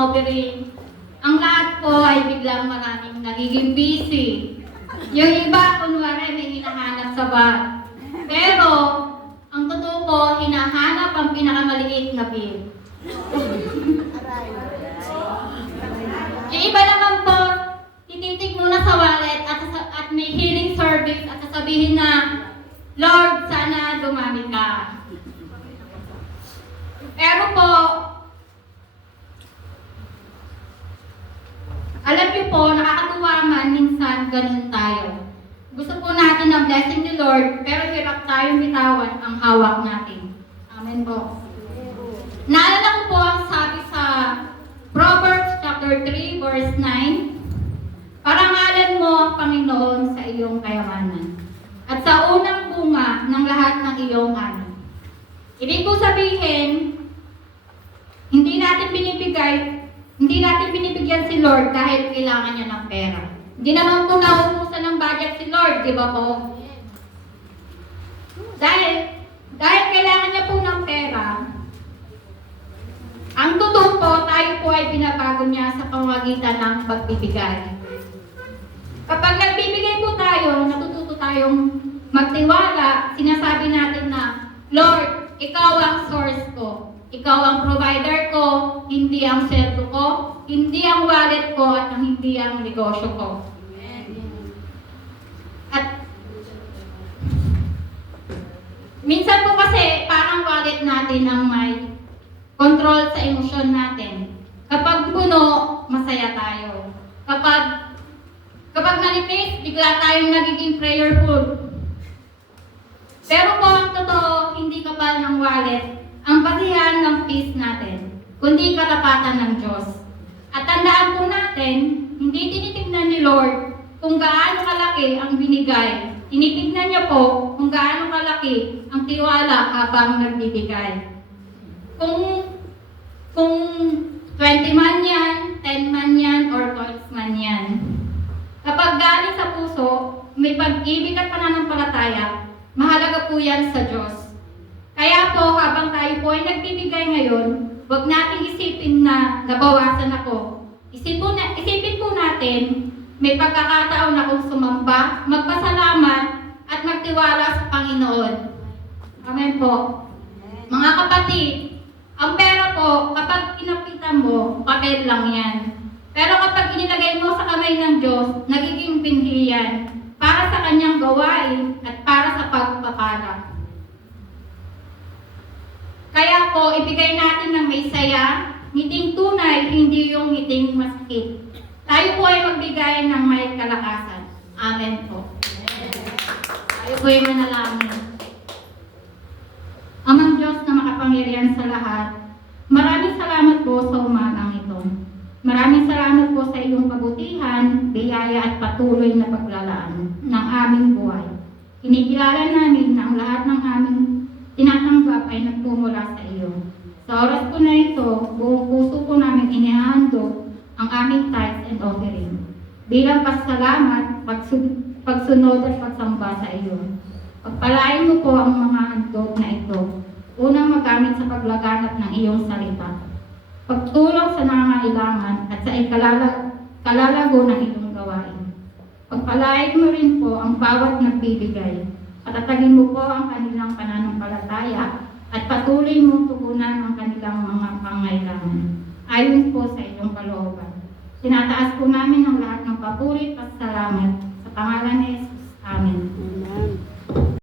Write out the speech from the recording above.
offering, ang lahat po ay biglang maraming nagiging busy. Yung iba, kunwari, may hinahanap sa bag. Pero, ang totoo po, hinahanap ang pinakamaliit na bill. Yung iba naman po, tititig muna sa wallet at may healing service at sasabihin na, Lord, sana dumami ka. Pero po, alam niyo po, nakakatuwa man minsan ganun tayo. Gusto po natin ang blessing ni Lord, pero hirap tayong bitawan ang hawak natin. Amen po. Naalala ko po ang sabi sa Proverbs chapter 3 verse 9, parangalan mo ang Panginoon sa iyong kayamanan at sa unang bunga ng lahat ng iyong ani. Ibig po sabihin, hindi natin binibigyan si Lord dahil kailangan niya ng pera. Hindi naman po nauubusan ng budget si Lord, di ba po? Dahil kailangan niya po ng pera, ang totoo po, tayo po ay binabago niya sa pamamagitan ng pagbibigay. Kapag nagbibigay po tayo, natututo tayong magtiwala, sinasabi natin na, Lord, ikaw ang source ko. Ikaw ang provider ko, hindi ang sweldo ko, hindi ang wallet ko, at hindi ang negosyo ko. At minsan po kasi parang wallet natin ang may control sa emosyon natin. Kapag puno, masaya tayo. Kapag nalipis, bigla tayong nagiging prayerful. Pero po ang totoo, hindi kapal ng wallet ang basihan ng peace natin, kundi katapatan ng Diyos. At tandaan po natin, hindi tinitignan ni Lord kung gaano kalaki ang binigay. Tinitignan niya po kung gaano kalaki ang tiwala habang nagbibigay. Kung 20 man yan, 10 man yan, or coins man yan. Kapag galing sa puso, may pag-ibig at pananampalataya, mahalaga po yan sa Diyos. Kaya po, habang tayo po ay nagbibigay ngayon, huwag nating isipin na nabawasan ako. Isipin po natin, may pagkakataon akong sumamba, magpasalamat, at magtiwala sa Panginoon. Amen po. Mga kapatid, ang pera po, kapag pinapitan mo, papel lang yan. Pero kapag inilagay mo sa kamay ng Diyos, nagiging binhi yan para sa kanyang gawain at para sa pagpapala. Kaya po, ibigay natin ng may saya, ngiting tunay, hindi yung ngiting masakit. Tayo po ay magbigay ng may kalakasan. Amen po. Tayo po ay manalangin. Amang Diyos na makapangyarihan sa lahat, maraming salamat po sa umagang ito. Maraming salamat po sa iyong kabutihan, biyaya at patuloy na paglalaan ng aming buhay. Kinikilala namin na ang lahat ng aming tinatanggap ay nagmumula sa iyo. Sa oras po na ito, buong puso po namin inihahandog ang aming tithes and offering bilang pasalamat, pagsunod at pagsamba sa iyo. Pagpalain mo po ang mga handog na ito, unang magamit sa paglaganap ng iyong salita, pagtulong sa nangangailangan at sa ikalalago ng iyong gawain. Pagpalain mo rin po ang bawat nagbibigay, patatagin mo po ang kanilang pananampalataya at patuloy mong tugunan ang kanilang mga pangailangan. Ayon po sa iyong kalooban. Tinataas po namin ang lahat ng papuri at salamat sa pangalan